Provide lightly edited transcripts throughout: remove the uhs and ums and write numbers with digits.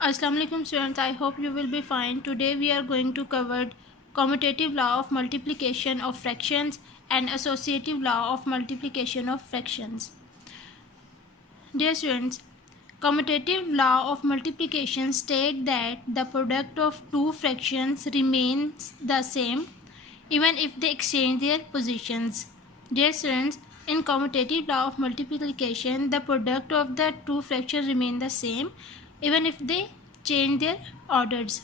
Assalamu alaikum students, I hope you will be fine. Today we are going to cover commutative law of multiplication of fractions and associative law of multiplication of fractions. Dear students, commutative law of multiplication state that the product of two fractions remains the same even if they exchange their positions. Dear students, in commutative law of multiplication, the product of the two fractions remain the same even if they change their orders.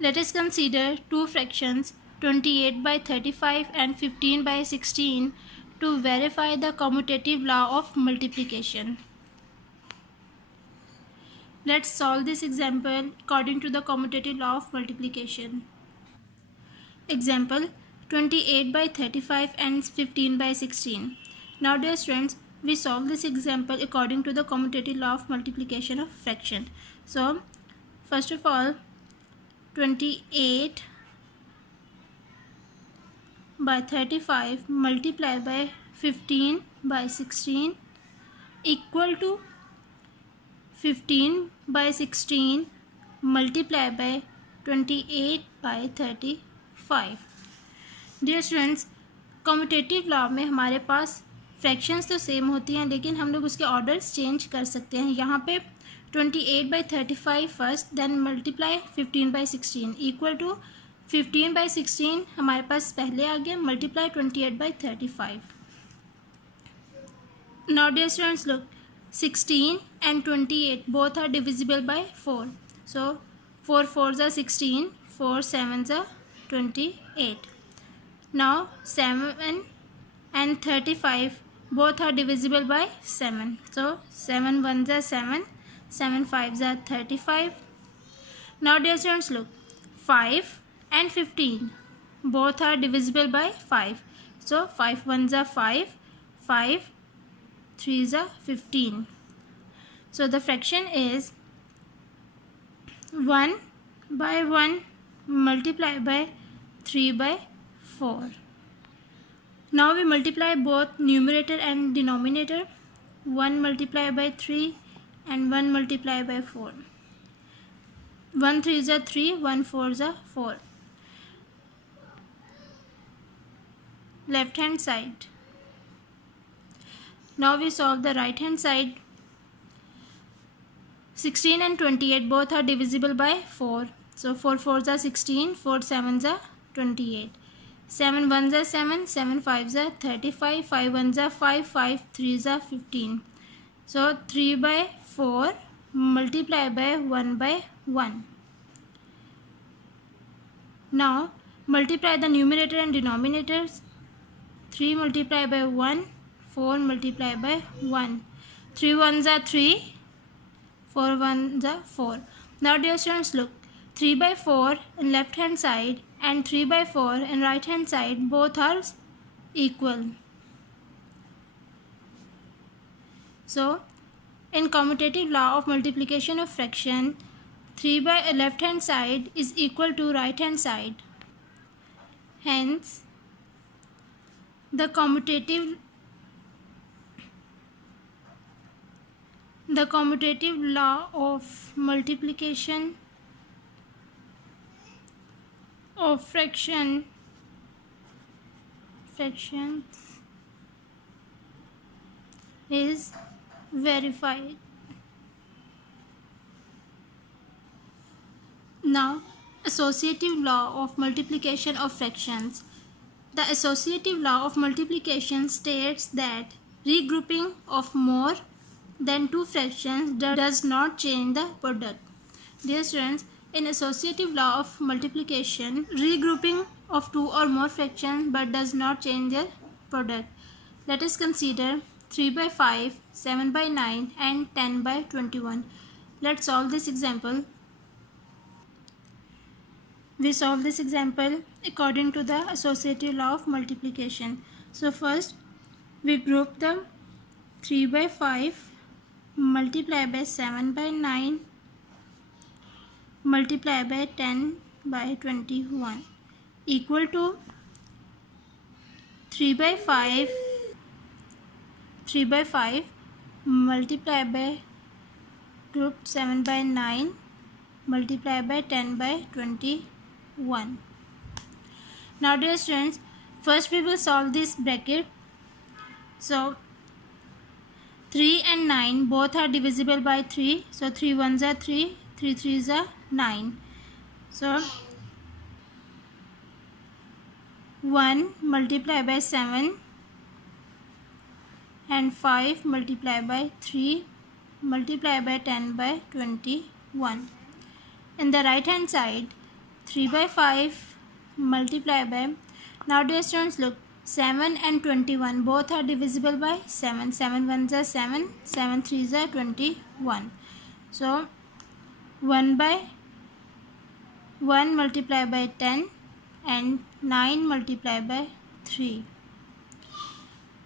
Let us consider two fractions 28 by 35 and 15 by 16 to verify the commutative law of multiplication. Let's solve this example according to the commutative law of multiplication. Example 28 by 35 and 15 by 16. Now dear students, we solve this example according to the commutative law of multiplication of fraction. So first of all, 28 by 35 multiplied by 15 by 16 equal to 15 by 16 multiplied by 28 by 35. Dear students, commutative law में हमारे पास fractions तो same होती हैं लेकिन हम लोग उसके orders change कर सकते हैं. यहाँ पे 28 by 35 first, then multiply 15 by 16 equal to 15 by 16 हमारे पास पहले आ गया, multiply 28 by 35. Now dear students look, 16 and 28 both are divisible by 4. So 4 4s are 16, 4 7s are 28. Now 7 and 35 both are divisible by 7. So 7 1s are 7, 7 5s are 35. Now dear students look, 5 and 15 both are divisible by 5. So 5 1s are 5, 5 3s are 15. So the fraction is 1 by 1 multiplied by 3 by 4. Now we multiply both numerator and denominator. 1 multiplied by 3 and 1 multiplied by 4. 1 3s are 3, 1 4s are 4. Left hand side. Now we solve the right hand side. 16 and 28 both are divisible by 4. So 4 4s are 16, 4 7s are 28. 7 1s are 7, 7 5s are 35, 5 1s are 5, 5 3s are 15. So 3 by 4 multiplied by 1 by 1. Now multiply the numerator and denominators. 3 multiplied by 1, 4 multiplied by 1. 3 1s are 3, 4 1s are 4. Now dear students look, 3 by 4 in left hand side and 3 by 4 in right hand side both are equal. So in commutative law of multiplication of fraction, 3 by left hand side is equal to right hand side. Hence the commutative law of multiplication of fractions is verified. Now associative law of multiplication of fractions. The associative law of multiplication states that regrouping of more than two fractions does not change the product. Dear students, in associative law of multiplication, regrouping of two or more fractions but does not change their product. Let us consider 3 by 5, 7 by 9 and 10 by 21. Let's solve this example. We solve this example according to the associative law of multiplication. So first we group the 3 by 5 multiplied by 7 by 9 multiplied by 10 by 21 equal to 3 by 5 multiplied by group 7 by 9 multiply by 10 by 21. Now dear students, first we will solve this bracket. So 3 and 9 both are divisible by 3. So 3 ones are 3, 3 threes are 9. So 1 multiply by 7 and 5 multiply by 3 multiply by 10 by 21. In the right hand side 3 by 5 multiply by, now dear students look, 7 and 21 both are divisible by 7. 7 ones are 7, 7 threes are 21. So 1 by 1 multiply by 10 and 9 multiply by 3.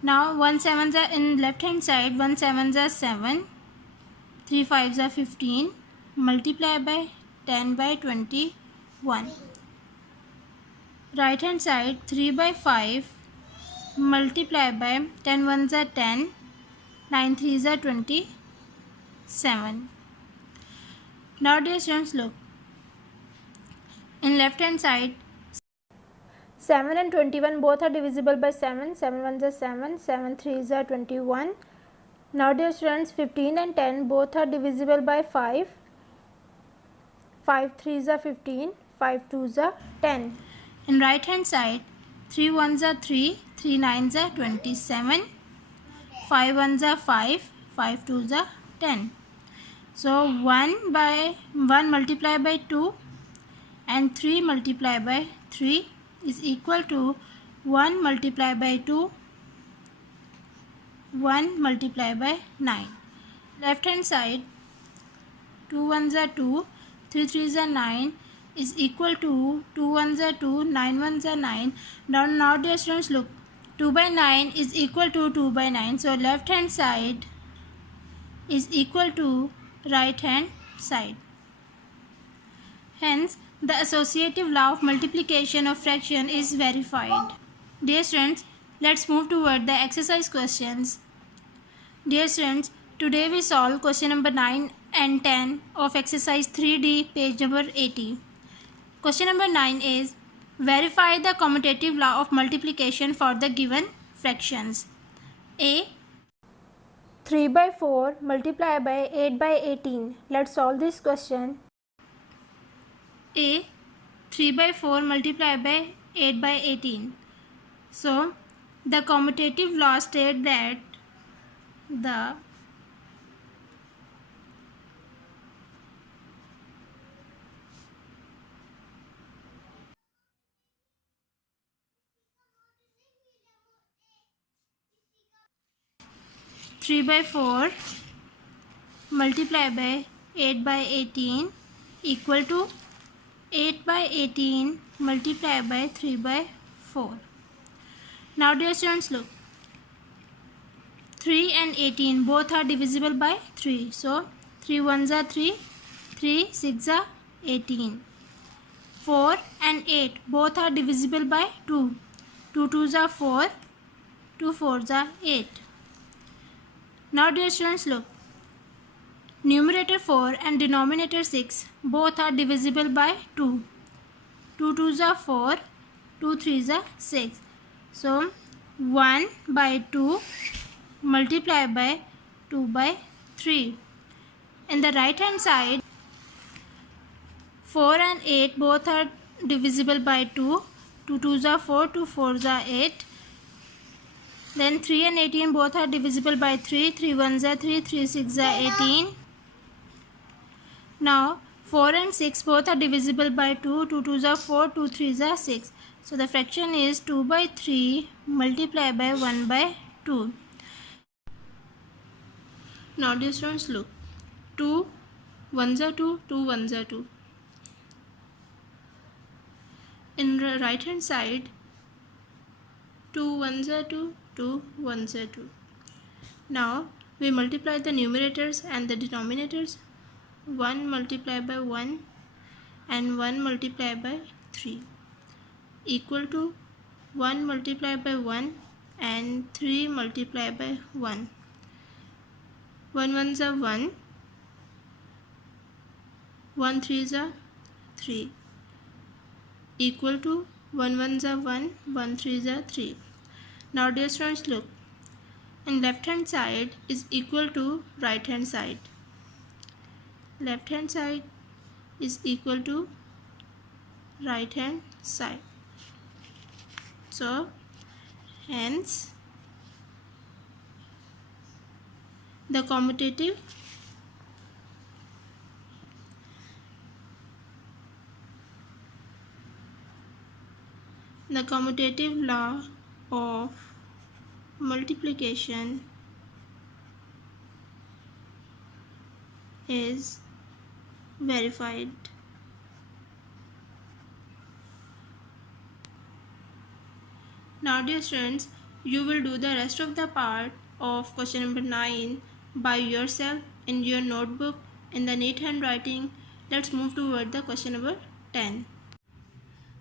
Now 1 sevens are in left hand side, 1 sevens are 7, 3 fives are 15, multiply by 10 by 21. Right hand side 3 by 5 multiply by 10 ones are 10, 9 threes are 27. Now dear students look, in left hand side 7 and 21 both are divisible by 7. 7 ones are 7, 7 threes are 21. Now dear students, 15 and 10 both are divisible by 5. 5 threes are 15, 5 twos are 10. In right hand side 3 ones are 3, 3 nines are 27, 5 ones are 5, 5 twos are 10. So 1 by 1 multiply by 2 and 3 multiply by 3 is equal to 1 multiply by 2, 1 multiply by 9. Left hand side 2 ones are 2, 3 threes are 9 is equal to 2 ones are 2, 9 ones are 9. Now dear students look, 2 by 9 is equal to 2 by 9. So left hand side is equal to right hand side. Hence the associative law of multiplication of fraction is verified. Dear students, let's move toward the exercise questions. Dear students, today we solve question number 9 and 10 of exercise 3D, page number 80. Question number 9 is, verify the commutative law of multiplication for the given fractions. A. 3 by 4 multiply by 8 by 18. Let's solve this question. A. 3 by 4 multiply by 8 by 18. So the commutative law states that the three by 4 multiply by 8 by 18 equal to 8 by 18 multiply by 3 by 4. Now dear students look, 3 and 18 both are divisible by 3. So 3 ones are 3, 3 6 are 18. 4 and 8 both are divisible by 2. 2 twos are 4, 2 fours are 8. Now dear students look, numerator 4 and denominator 6 both are divisible by 2. 2 twos are 4, 2 threes are 6. So 1 by 2 multiply by 2 by 3. In the right hand side 4 and 8 both are divisible by 2. 2 twos are 4, 2 fours are 8. Then 3 and 18 both are divisible by 3. 3 ones are 3, 3 6 are 18. Now 4 and 6 both are divisible by 2. 2 twos are 4, 2 threes are 6. So the fraction is 2 by 3 multiplied by 1 by 2. Now dear students look, 2 ones are 2, 2 ones are 2. In the right hand side 2 ones are 2, 2 ones are 2. Now we multiply the numerators and the denominators. 1 multiplied by 1 and 1 multiplied by 3 equal to 1 multiplied by 1 and 3 multiplied by 1. 1 ones are 1, 1 3 is a 3 equal to 1 1 is a 1, 1 3 is a 3. Now dear students, look, in left hand side is equal to right hand side. Left hand side is equal to right hand side. So hence the commutative law of multiplication is verified. Now dear students, you will do the rest of the part of question number 9 by yourself in your notebook in the neat handwriting. Let's move toward the question number 10.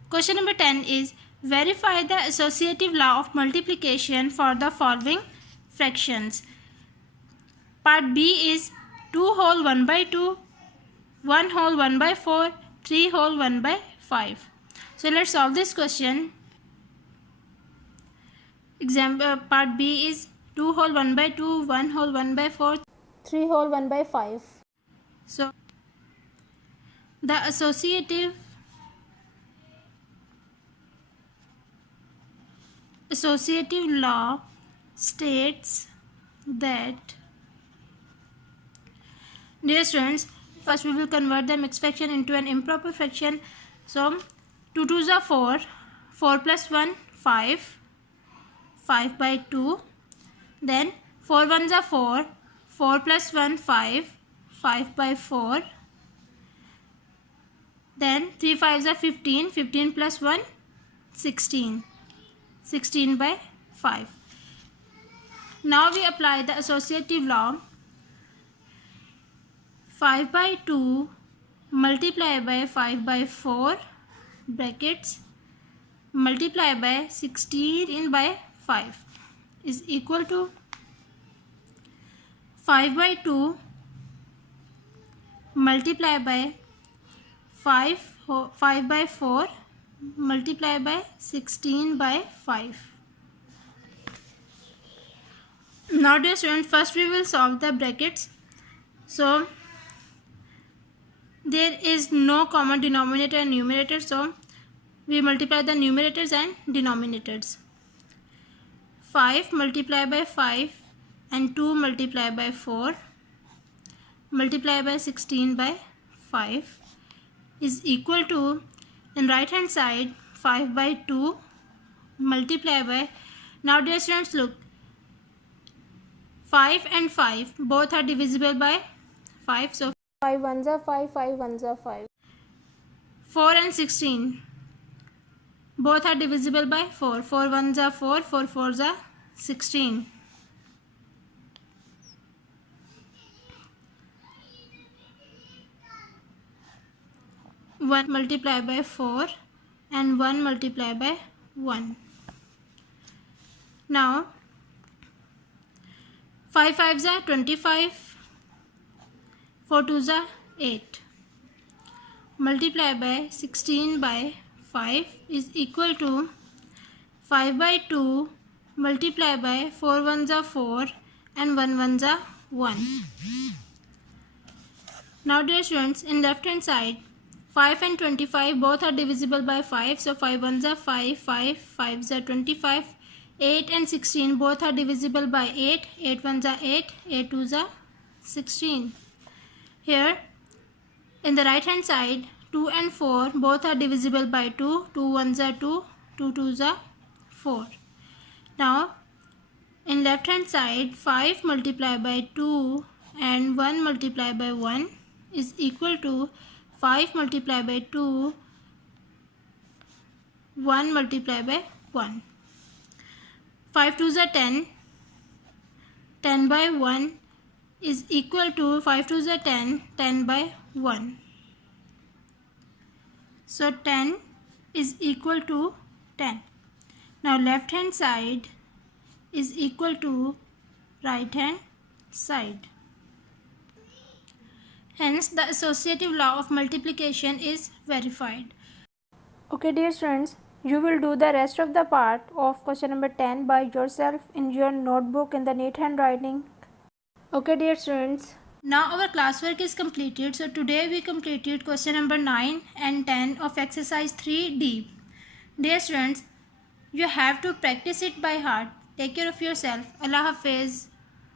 Question number 10 is verify the associative law of multiplication for the following fractions. Part B is 2 whole 1 by 2, 1 whole 1 by 4, 3 whole 1 by 5. So let's solve this question. Example part B is 2 whole 1 by 2, 1 whole 1 by 4, 3 whole 1 by 5. So the associative law states that, dear students, first we will convert the mixed fraction into an improper fraction. So 2 2s are 4, 4 plus 1 5, 5 by 2, then 4 1s are 4, 4 plus 1 5, 5 by 4, then 3 5s are 15, 15 plus 1 16, 16 by 5. Now we apply the associative law. 5 by 2 multiply by 5 by 4 brackets multiply by 16 by 5 is equal to 5 by 2 multiply by 5 by 4 multiply by 16 by 5. Now dear students, first we will solve the brackets. So there is no common denominator and numerator, so we multiply the numerators and denominators. 5 multiply by 5 and 2 multiply by 4 multiply by 16 by 5 is equal to, in right hand side, 5 by 2 multiply by, now dear students, look, 5 and 5 both are divisible by 5, so 5 1s are 5, 5 1s are 5. 4 and 16 both are divisible by 4, 4 1s are 4, 4 4s are 16. 1 multiply by 4 and 1 multiply by 1. Now 5 5s are 25, 4 2s are 8 multiply by 16 by 5 is equal to 5 by 2 multiply by 4 1s are 4 and 1 1s are 1. Now dear students, in left hand side, 5 and 25 both are divisible by 5, so 5 1s are 5, 5 5s are 25. 8 and 16 both are divisible by 8, 8 1s are 8, 8 2s are 16. Here in the right hand side, 2 and 4 both are divisible by 2, 2 1s are 2, 2 2s are 4. Now in left hand side, 5 multiply by 2 and 1 multiply by 1 is equal to 5 multiply by 2, 1 multiply by 1. 5 2s are 10, 10 by 1 is equal to 5 2s are 10, 10 by 1. So 10 is equal to 10. Now left hand side is equal to right hand side. Hence, the associative law of multiplication is verified. Okay dear students, you will do the rest of the part of question number 10 by yourself in your notebook in the neat handwriting. Okay dear students. Now our classwork is completed. So today we completed question number 9 and 10 of exercise 3D. Dear students, you have to practice it by heart. Take care of yourself. Allah Hafiz.